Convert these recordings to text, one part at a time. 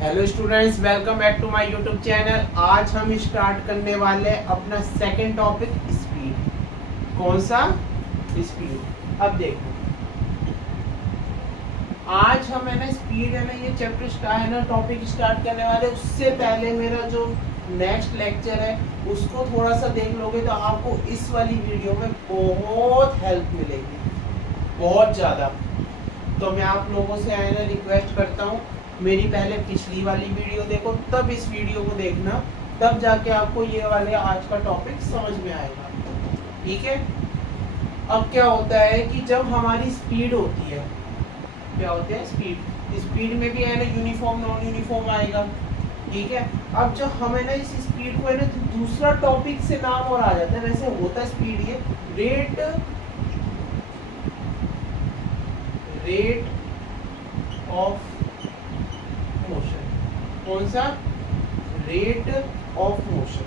Hello students, welcome back to my YouTube channel. आज हम start करने वाले अपना सेकंड टॉपिक स्पीड। कौन सा? स्पीड। अब देखो, आज हम है ना स्पीड है ना ये चैप्टर स्टार्ट है ना टॉपिक स्टार्ट करने वाले। उससे पहले मेरा जो नेक्स्ट लेक्चर है उसको थोड़ा सा देख लोगे तो आपको इस वाली वीडियो में बहुत हेल्प मिलेगी, बहुत ज़्यादा। तो मैं आप लोगों से है ना रिक्वेस्ट करता हूँ, मेरी पहले पिछली वाली वीडियो देखो, तब इस वीडियो को देखना, तब जाके आपको ये वाले आज का टॉपिक समझ में आएगा। ठीक है। अब क्या होता है कि जब हमारी स्पीड होती है, क्या होता है स्पीड, स्पीड में भी है ना यूनिफॉर्म नॉन यूनिफॉर्म आएगा। ठीक है। अब जब हमें ना इस स्पीड को है ना तो दूसरा टॉपिक से नाम और आ जाता है। वैसे होता है स्पीड ये रेट ऑफ मोशन। कौन सा? Rate of motion.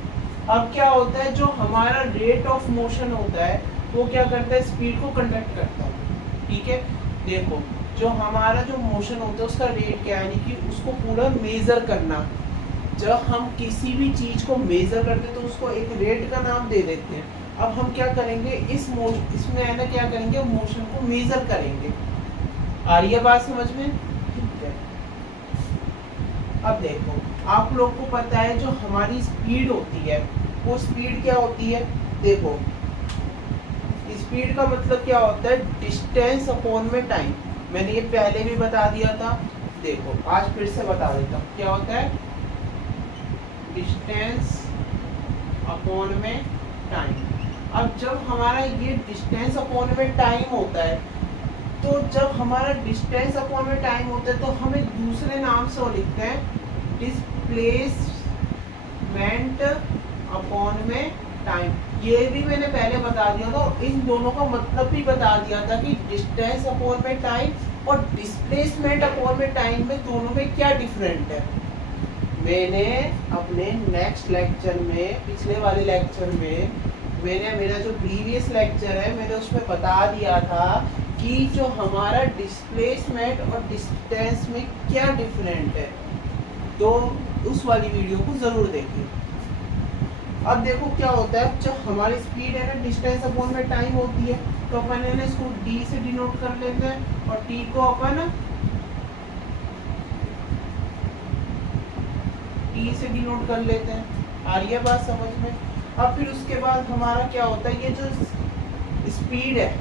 अब क्या होता है, जो हमारा रेट ऑफ मोशन होता है वो क्या करता है, स्पीड को कंडक्ट करता है। ठीक है। देखो, जो हमारा जो मोशन होता है उसका रेट क्या है, यानी कि उसको पूरा मेजर करना। जब हम किसी भी चीज को मेजर करते हैं तो उसको एक रेट का नाम दे देते हैं। अब हम क्या करेंगे, इसमें है ना क्या करेंगे, मोशन को मेजर करेंगे। आ रही है बात समझ में? ठीक है। अब देखो, आप लोग को पता है जो हमारी स्पीड होती है वो स्पीड क्या होती है। देखो, स्पीड का मतलब क्या होता है, डिस्टेंस अपॉन में टाइम। मैंने ये पहले भी बता दिया था, देखो आज फिर से बता देता हूँ। क्या होता है? डिस्टेंस अपॉन में टाइम। अब जब हमारा ये डिस्टेंस अपॉन में टाइम होता है, तो जब हमारा डिस्टेंस अपॉन में टाइम होता है तो हम एक दूसरे नाम से वो लिखते हैं डिस्प्लेसमेंट अपॉन में टाइम। ये भी मैंने पहले बता दिया था और इन दोनों का मतलब भी बता दिया था कि डिस्टेंस अपॉन में टाइम और डिस्प्लेसमेंट अपॉन में टाइम में दोनों में क्या डिफरेंट है। मैंने अपने नेक्स्ट लेक्चर में, पिछले वाले लेक्चर में, मैंने मेरा जो प्रीवियस लेक्चर है मैंने उसमें बता दिया था कि जो हमारा डिस्प्लेसमेंट और डिस्टेंस में क्या डिफरेंट है। तो उस वाली वीडियो को जरूर देखिए। अब देखो क्या होता है, जब हमारी स्पीड है ना डिस्टेंस अपॉन में टाइम होती है तो अपन है ना इसको d से डिनोट कर लेते हैं और t को अपन t से डिनोट कर लेते हैं। आ रही है बात समझ में? अब फिर उसके बाद हमारा क्या होता है, ये जो स्पीड है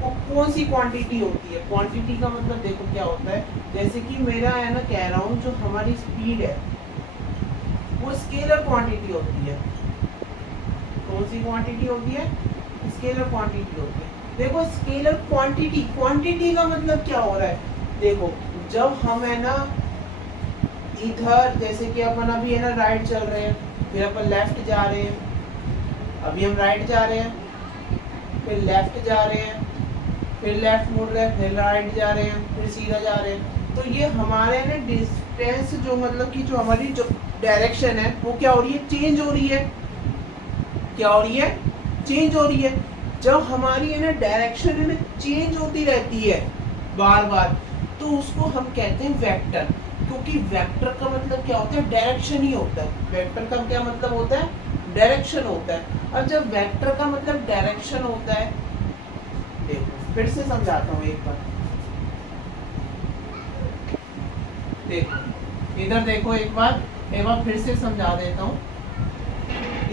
वो कौन सी क्वांटिटी होती है। क्वांटिटी का मतलब देखो क्या होता है, जैसे कि मेरा है ना कह रहा हूँ जो हमारी स्पीड है वो स्केलर क्वांटिटी होती है। कौन सी क्वांटिटी होती है? स्केलर क्वांटिटी होती है। देखो स्केलर क्वांटिटी, क्वांटिटी का मतलब क्या हो रहा है, देखो जब हम है ना इधर, जैसे कि अपन अभी है ना राइट चल रहे हैं, फिर अपन लेफ्ट जा रहे हैं, अभी हम राइट जा रहे हैं, फिर लेफ्ट जा रहे हैं, फिर लेफ्ट मुड़ रहे हैं, फिर राइट जा रहे हैं, फिर सीधा जा रहे हैं। तो ये हमारे ना डिस्टेंस, जो मतलब कि जो हमारी जो डायरेक्शन है वो क्या हो रही है, चेंज हो रही है। क्या हो रही है? चेंज हो रही है। जब हमारी है ना डायरेक्शन है ना चेंज होती रहती है बार बार, तो उसको हम कहते हैं वेक्टर। क्योंकि वेक्टर का मतलब क्या होता है, डायरेक्शन ही होता है। वेक्टर का क्या मतलब होता है, डायरेक्शन होता है। और जब वेक्टर का मतलब डायरेक्शन होता है, देखो फिर से समझाता हूँ एक बार। देखो इधर देखो एक बार फिर से समझा देता हूँ।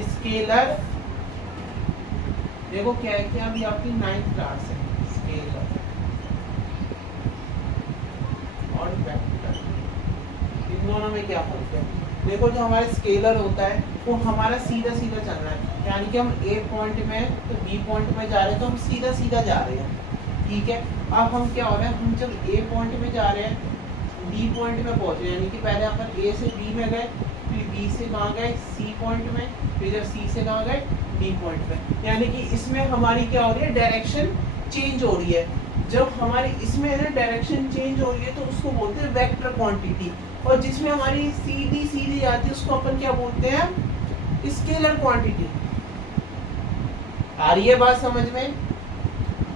स्केलर देखो क्या है, कि अभी आपकी 9th क्लास है। स्केलर और वेक्टर, इन दोनों में क्या फर्क है। देखो जो हमारा स्केलर होता है वो हमारा सीधा सीधा चल रहा है, यानी कि हम ए पॉइंट में तो बी पॉइंट में जा रहे हैं तो हम सीधा सीधा जा रहे हैं। ठीक है। अब हम क्या हो रहा है, हम जब ए पॉइंट में जा रहे हैं बी पॉइंट में पहुंच रहे हैं, यानी कि पहले अपन ए से बी में गए, फिर बी से कहाँ गए, सी पॉइंट में, फिर जब सी से कहाँ गए, डी पॉइंट में। यानी कि इसमें हमारी क्या हो रही है, डायरेक्शन चेंज हो रही है। जब हमारी इसमें है ना डायरेक्शन चेंज हो रही है तो उसको बोलते हैं वेक्टर क्वांटिटी। और जिसमें हमारी सीधी सीधी जाती है उसको अपन क्या बोलते हैं, स्केलर क्वांटिटी। आ रही है बात समझ में?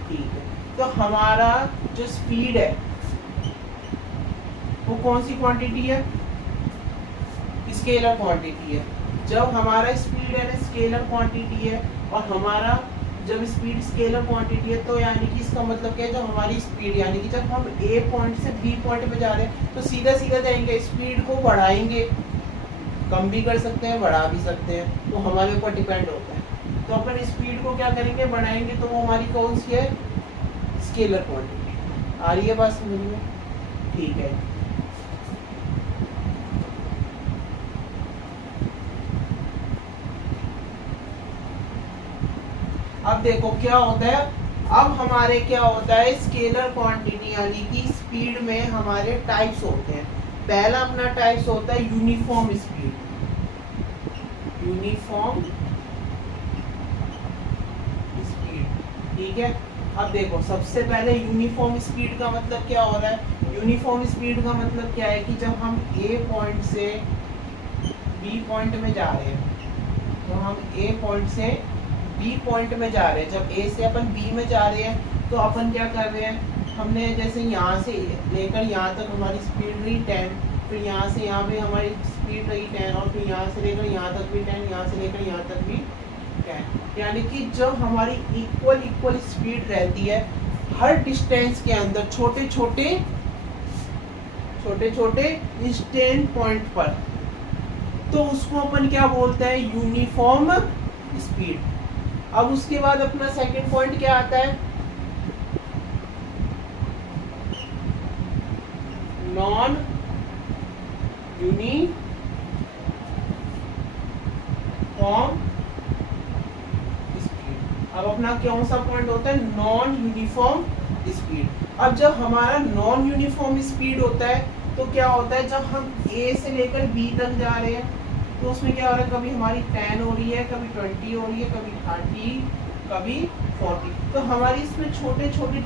ठीक है। तो हमारा जो स्पीड है वो कौन सी क्वांटिटी है, स्केलर क्वांटिटी है। जब हमारा स्पीड है ना स्केलर क्वांटिटी है, और हमारा जब स्पीड स्केलर क्वांटिटी है, तो यानी कि इसका मतलब क्या है, जब हमारी स्पीड यानी कि जब हम ए पॉइंट से बी पॉइंट पे जा रहे हैं तो सीधा सीधा जाएंगे, स्पीड को बढ़ाएंगे, कम भी कर सकते हैं, बढ़ा भी सकते हैं, तो हमारे ऊपर डिपेंड होता है। तो अपन स्पीड को क्या करेंगे, बढ़ाएंगे, तो वो हमारी कौन सी है, स्केलर क्वांटिटी। आ रही है बात समझ में? ठीक है। अब देखो क्या होता है, अब हमारे क्या होता है, स्केलर क्वांटिटी यानी कि स्पीड में हमारे टाइप्स होते हैं। पहला अपना टाइप्स होता है यूनिफॉर्म स्पीड, यूनिफॉर्म स्पीड, ठीक है। अब देखो सबसे पहले यूनिफॉर्म स्पीड का मतलब क्या हो रहा है, यूनिफॉर्म स्पीड का मतलब क्या है कि जब हम ए पॉइंट से बी पॉइंट में जा रहे हैं, तो हम ए पॉइंट से बी पॉइंट में जा रहे हैं, जब ए से अपन बी में जा रहे हैं तो अपन क्या कर रहे हैं, हमने जैसे यहाँ से लेकर यहाँ तक हमारी स्पीड रही 10, फिर यहाँ से यहाँ पे हमारी स्पीड रही 10, और फिर यहाँ से लेकर यहाँ तक भी 10, यहाँ से लेकर यहाँ तक भी 10। यानी कि जब हमारी इक्वल स्पीड रहती है हर डिस्टेंस के अंदर, छोटे छोटे इंस्टेंट पॉइंट पर, तो उसको अपन क्या बोलते हैं, यूनिफॉर्म स्पीड। अब उसके बाद अपना सेकंड पॉइंट क्या आता है, नॉन यूनिफॉर्म स्पीड। अब अपना कौन सा पॉइंट होता है, नॉन यूनिफॉर्म स्पीड। अब जब हमारा नॉन यूनिफॉर्म स्पीड होता है तो क्या होता है, जब हम ए से लेकर बी तक जा रहे हैं तो उसमें क्या हो रहा है, कभी हमारी 10 हो रही है, कभी 20 हो रही है, कभी 30, कभी 40, तो हमारी इसमें छोटे छोटे